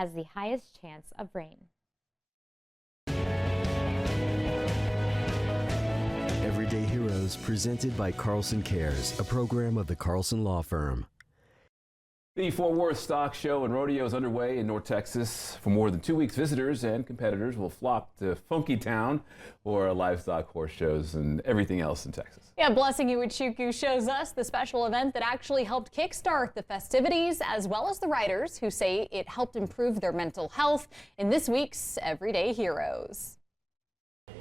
has the highest chance of rain. Everyday Heroes, presented by Carlson Cares, a program of the Carlson Law Firm. The Fort Worth Stock Show and Rodeo is underway in North Texas. For more than 2 weeks, visitors and competitors will flock to Funky Town for livestock, horse shows, and everything else in Texas. Yeah, Blessing Iwachuku shows us the special event that actually helped kickstart the festivities, as well as the riders who say it helped improve their mental health in this week's Everyday Heroes.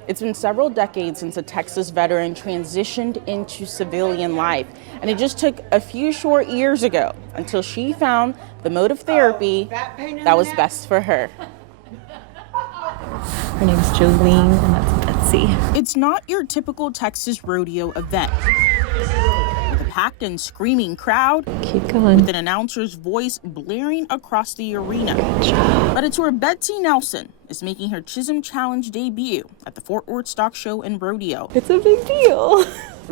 It's been several decades since a Texas veteran transitioned into civilian life, and it just took a few short years ago until she found the mode of therapy that was best for her. Her name's Jolene, and that's Betsy. It's not your typical Texas rodeo event. With a packed and screaming crowd, keep going, with an announcer's voice blaring across the arena. But it's where Betsy Nelson is making her Chisholm Challenge debut at the Fort Worth Stock Show and Rodeo. It's a big deal.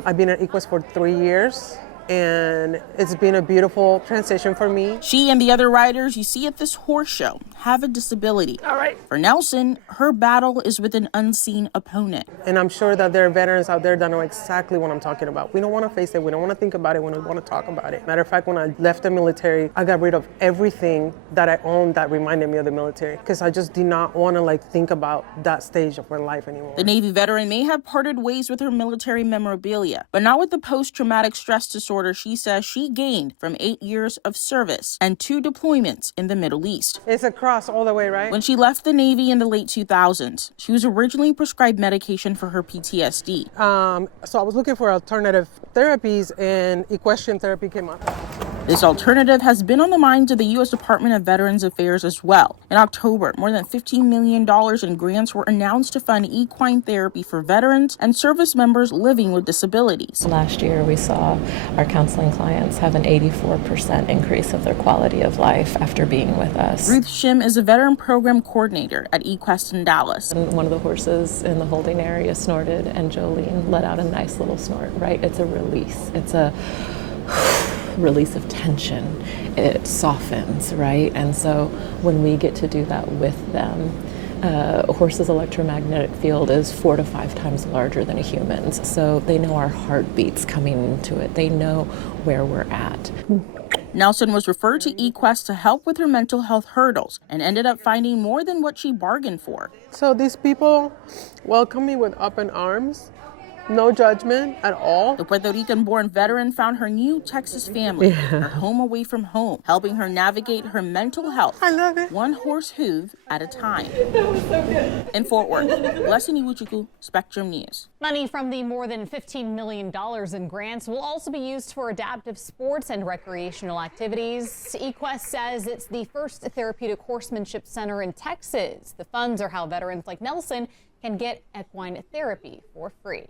I've been at Equine for 3 years, and it's been a beautiful transition for me. She and the other riders you see at this horse show have a disability. All right. For Nelson, her battle is with an unseen opponent. And I'm sure that there are veterans out there that know exactly what I'm talking about. We don't want to face it. We don't want to think about it. We don't want to talk about it. Matter of fact, when I left the military, I got rid of everything that I owned that reminded me of the military, because I just did not want to think about that stage of my life anymore. The Navy veteran may have parted ways with her military memorabilia, but not with the post-traumatic stress disorder she says she gained from 8 years of service and 2 deployments in the Middle East. It's a cross all the way, right? When she left the Navy in the late 2000s, she was originally prescribed medication for her PTSD. So I was looking for alternative therapies, and equestrian therapy came up. This alternative has been on the minds of the U.S. Department of Veterans Affairs as well. In October, more than $15 million in grants were announced to fund equine therapy for veterans and service members living with disabilities. Last year, we saw our counseling clients have an 84% increase of their quality of life after being with us. Ruth Shim is a veteran program coordinator at Equest in Dallas. And one of the horses in the holding area snorted, and Jolene let out a nice little snort, right? It's a release. It's a release of tension. It softens, right? And so when we get to do that with them, a horse's electromagnetic field is 4 to 5 times larger than a human's. So they know our heartbeats coming into it. They know where we're at. Nelson was referred to Equest to help with her mental health hurdles and ended up finding more than what she bargained for. So these people welcome me with open arms. No judgment at all. The Puerto Rican-born veteran found her new Texas family, her home away from home, helping her navigate her mental health. I love it. One horse hoof at a time. That was so good. In Fort Worth, Blessing Iwachuku, Spectrum News. Money from the more than $15 million in grants will also be used for adaptive sports and recreational activities. Equest says it's the first therapeutic horsemanship center in Texas. The funds are how veterans like Nelson can get equine therapy for free.